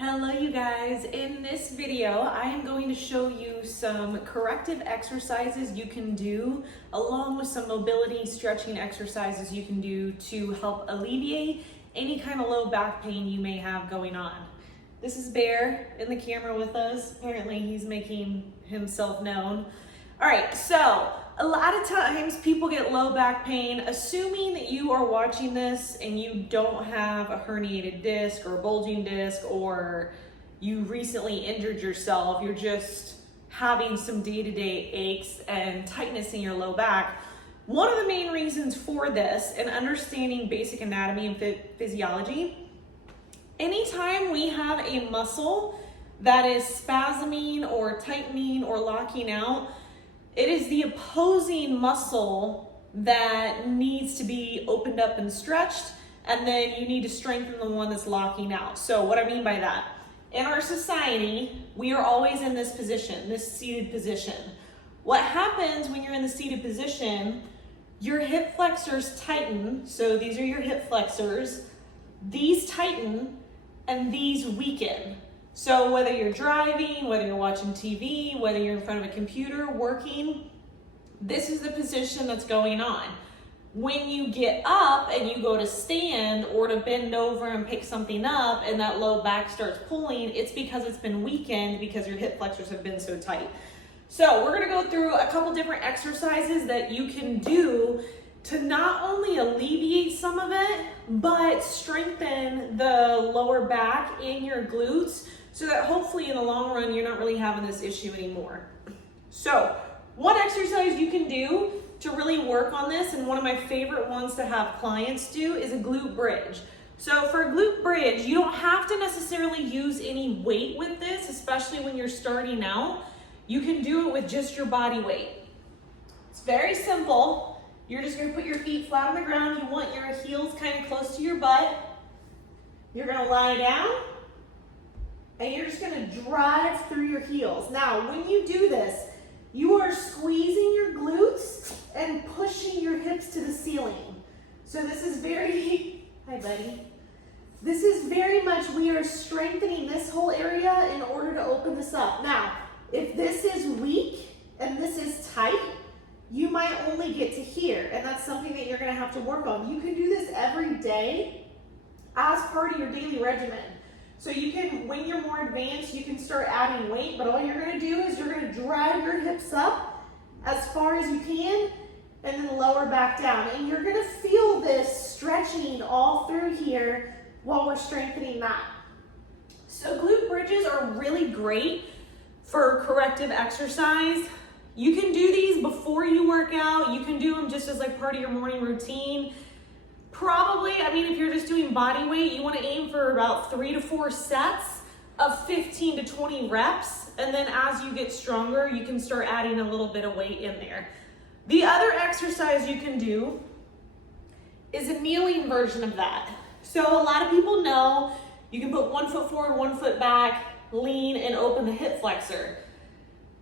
Hello you guys, in this video I am going to show you some corrective exercises you can do along with some mobility stretching exercises you can do to help alleviate any kind of low back pain you may have going on. This is Bear in the camera with us. Apparently he's making himself known. Alright, so a lot of times people get low back pain, assuming that you are watching this and you don't have a herniated disc or a bulging disc or you recently injured yourself. You're just having some day-to-day aches and tightness in your low back. One of the main reasons for this and understanding basic anatomy and physiology, anytime we have a muscle that is spasming or tightening or locking out, it is the opposing muscle that needs to be opened up and stretched, and then you need to strengthen the one that's locking out. So what I mean by that, in our society, we are always in this position, this seated position. What happens when you're in the seated position, your hip flexors tighten, so these are your hip flexors, these tighten, and these weaken. So whether you're driving, whether you're watching TV, whether you're in front of a computer working, this is the position that's going on. When you get up and you go to stand or to bend over and pick something up and that low back starts pulling, it's because it's been weakened because your hip flexors have been so tight. So we're gonna go through a couple different exercises that you can do to not only alleviate some of it, but strengthen the lower back and your glutes, so that hopefully in the long run, you're not really having this issue anymore. So one exercise you can do to really work on this, and one of my favorite ones to have clients do, is a glute bridge. So for a glute bridge, you don't have to necessarily use any weight with this, especially when you're starting out. You can do it with just your body weight. It's very simple. You're just gonna put your feet flat on the ground. You want your heels kind of close to your butt. You're gonna lie down, and you're just gonna drive through your heels. Now, when you do this, you are squeezing your glutes and pushing your hips to the ceiling. So this is very, hi buddy. This is very much, we are strengthening this whole area in order to open this up. Now, if this is weak and this is tight, you might only get to here, and that's something that you're gonna have to work on. You can do this every day as part of your daily regimen. So you can, when you're more advanced, you can start adding weight, but all you're gonna do is you're gonna drive your hips up as far as you can and then lower back down. And you're gonna feel this stretching all through here while we're strengthening that. So glute bridges are really great for corrective exercise. You can do these before you work out. You can do them just as like part of your morning routine. Probably, I mean, if you're just doing body weight, you want to aim for about 3 to 4 sets of 15 to 20 reps. And then as you get stronger, you can start adding a little bit of weight in there. The other exercise you can do is a kneeling version of that. So a lot of people know you can put 1 foot forward, 1 foot back, lean, and open the hip flexor.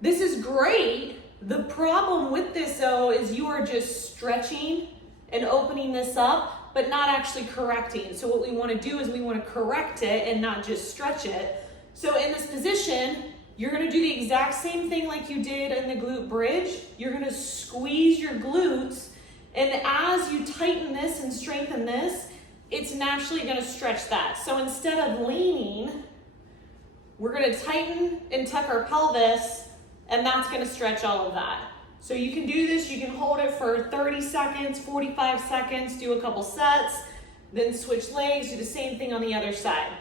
This is great. The problem with this though is you are just stretching and opening this up, but not actually correcting. So what we want to do is we want to correct it and not just stretch it. So in this position, you're going to do the exact same thing like you did in the glute bridge. You're going to squeeze your glutes, and as you tighten this and strengthen this, it's naturally going to stretch that. So instead of leaning, we're going to tighten and tuck our pelvis, and that's going to stretch all of that. So you can do this, you can hold it for 30 seconds, 45 seconds, do a couple sets, then switch legs, do the same thing on the other side.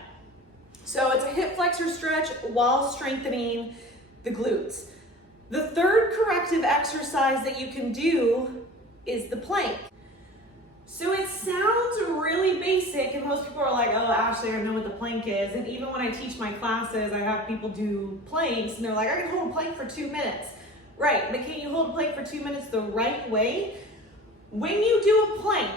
So it's a hip flexor stretch while strengthening the glutes. The third corrective exercise that you can do is the plank. So it sounds really basic, and most people are like, oh, Ashley, I know what the plank is. And even when I teach my classes, I have people do planks, and they're like, I can hold a plank for 2 minutes. Right, but can you hold a plank for 2 minutes the right way? When you do a plank,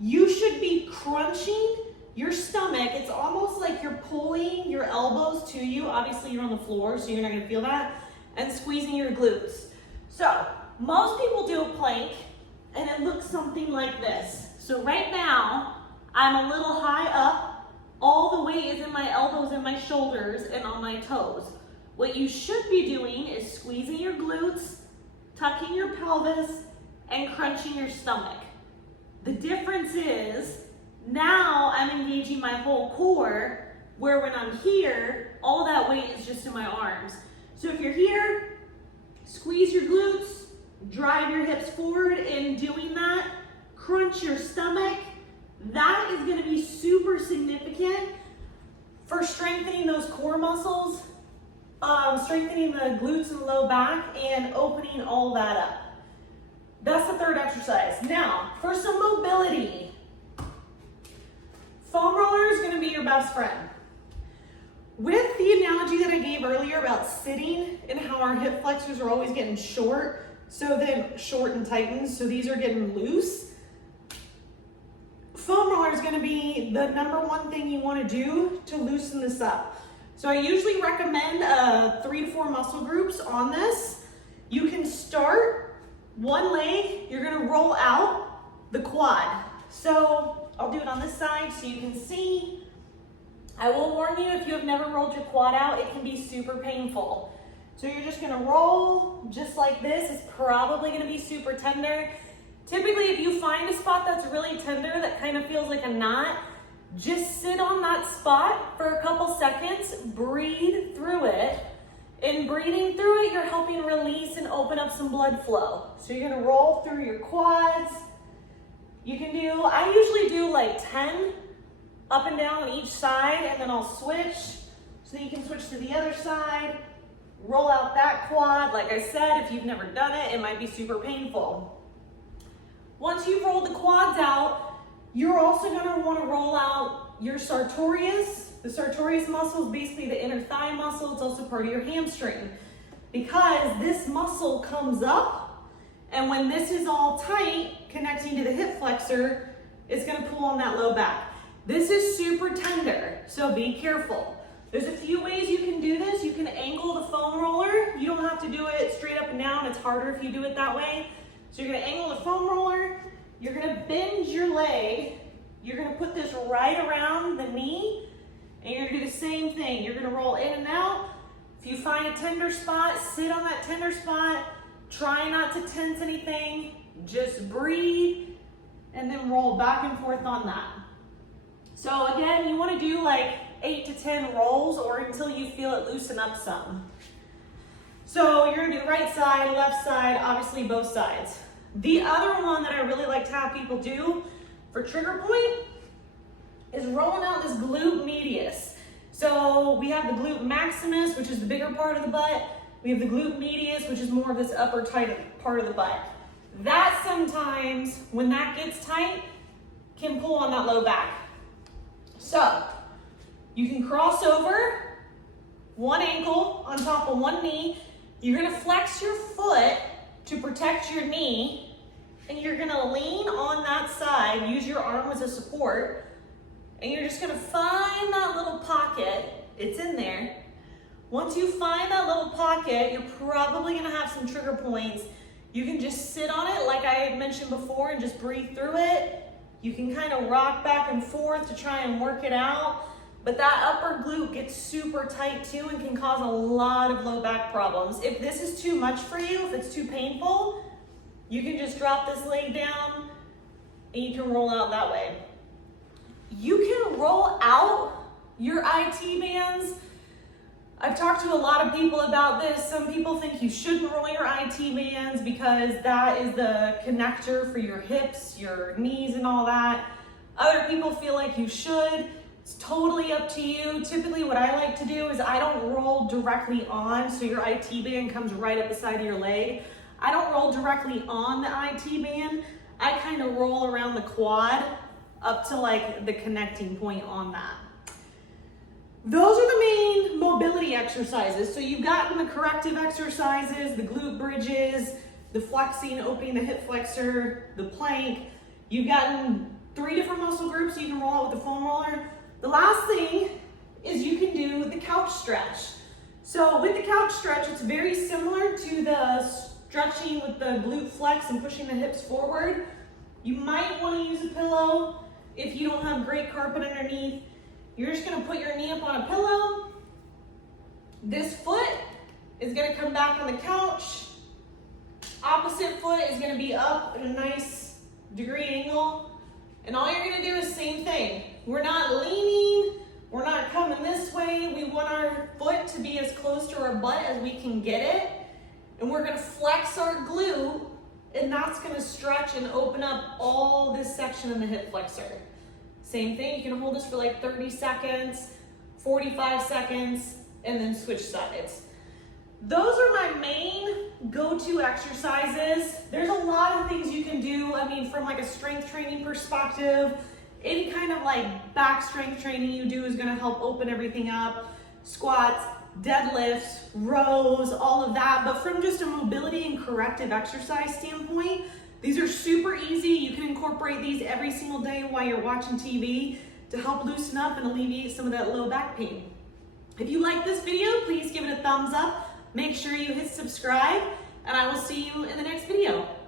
you should be crunching your stomach. It's almost like you're pulling your elbows to you. Obviously you're on the floor, so you're not gonna feel that, and squeezing your glutes. So most people do a plank and it looks something like this. So right now, I'm a little high up all the weight is in my elbows and my shoulders and on my toes. What you should be doing is squeezing your glutes, tucking your pelvis, and crunching your stomach. The difference is now I'm engaging my whole core, where when I'm here, all that weight is just in my arms. So if you're here, squeeze your glutes, drive your hips forward. In doing that, crunch your stomach. That is going to be super significant for strengthening those core muscles, strengthening the glutes and low back, and opening all that up. That's the third exercise. Now, for some mobility, foam roller is going to be your best friend. With the analogy that I gave earlier about sitting and how our hip flexors are always getting short, so then short and tightened, so these are getting loose. Foam roller is going to be the number one thing you want to do to loosen this up. So I usually recommend 3 to 4 muscle groups on this. You can start one leg, you're going to roll out the quad. So I'll do it on this side so you can see. I will warn you, if you have never rolled your quad out, it can be super painful. So you're just gonna roll just like this. It's probably gonna be super tender. Typically, if you find a spot that's really tender, that kind of feels like a knot, just sit on that spot for a couple seconds, breathe through it. In breathing through it, you're helping release and open up some blood flow. So you're gonna roll through your quads. You can do, I usually do like 10 up and down on each side, and then I'll switch so that you can switch to the other side. Roll out that quad. Like I said, if you've never done it, it might be super painful. Once you've rolled the quads out, you're also going to want to roll out your sartorius. The sartorius muscle is basically the inner thigh muscle. It's also part of your hamstring, because this muscle comes up, and when this is all tight, connecting to the hip flexor, it's going to pull on that low back. This is super tender, so be careful. There's a few ways you can do this. You can angle the foam roller. You don't have to do it straight up and down. It's harder if you do it that way. So you're gonna angle the foam roller. You're gonna bend your leg. You're gonna put this right around the knee, and you're gonna do the same thing. You're gonna roll in and out. If you find a tender spot, sit on that tender spot. Try not to tense anything. Just breathe, and then roll back and forth on that. So again, you want to do like 8 to 10 rolls, or until you feel it loosen up some. So you're going to do the right side, left side, obviously both sides. The other one that I really like to have people do for trigger point is rolling out this glute medius. So we have the glute maximus, which is the bigger part of the butt. We have the glute medius, which is more of this upper tight part of the butt. That sometimes, when that gets tight, can pull on that low back. So you can cross over one ankle on top of one knee. You're gonna flex your foot to protect your knee, and you're gonna lean on that side, use your arm as a support, and you're just gonna find that little pocket. It's in there. Once you find that little pocket, you're probably gonna have some trigger points. You can just sit on it like I had mentioned before and just breathe through it. You can kind of rock back and forth to try and work it out, but that upper glute gets super tight too and can cause a lot of low back problems. If this is too much for you, if it's too painful, you can just drop this leg down and you can roll out that way. You can roll out your IT bands. I've talked to a lot of people about this. Some people think you shouldn't roll your IT bands because that is the connector for your hips, your knees, and all that. Other people feel like you should. It's totally up to you. Typically what I like to do is I don't roll directly on, so your IT band comes right up the side of your leg. I don't roll directly on the IT band. I kind of roll around the quad up to like the connecting point on that. Those are the main mobility exercises. So you've gotten the corrective exercises, the glute bridges, the flexing, opening the hip flexor, the plank. You've gotten 3 different muscle groups you can roll out with the foam roller. The last thing is you can do the couch stretch. So with the couch stretch, it's very similar to the stretching with the glute flex and pushing the hips forward. You might want to use a pillow if you don't have great carpet underneath. You're just gonna put your knee up on a pillow. This foot is gonna come back on the couch. Opposite foot is gonna be up at a nice degree angle. And all you're gonna do is same thing. We're not leaning, we're not coming this way. We want our foot to be as close to our butt as we can get it. And we're gonna flex our glute, and that's gonna stretch and open up all this section in the hip flexor. Same thing, you can hold this for like 30 seconds, 45 seconds, and then switch sides. Those are my main go-to exercises. There's a lot of things you can do. I mean, from like a strength training perspective, any kind of like back strength training you do is gonna help open everything up. Squats, deadlifts, rows, all of that. But from just a mobility and corrective exercise standpoint, these are super easy. You can incorporate these every single day while you're watching TV to help loosen up and alleviate some of that low back pain. If you like this video, please give it a thumbs up. Make sure you hit subscribe, and I will see you in the next video.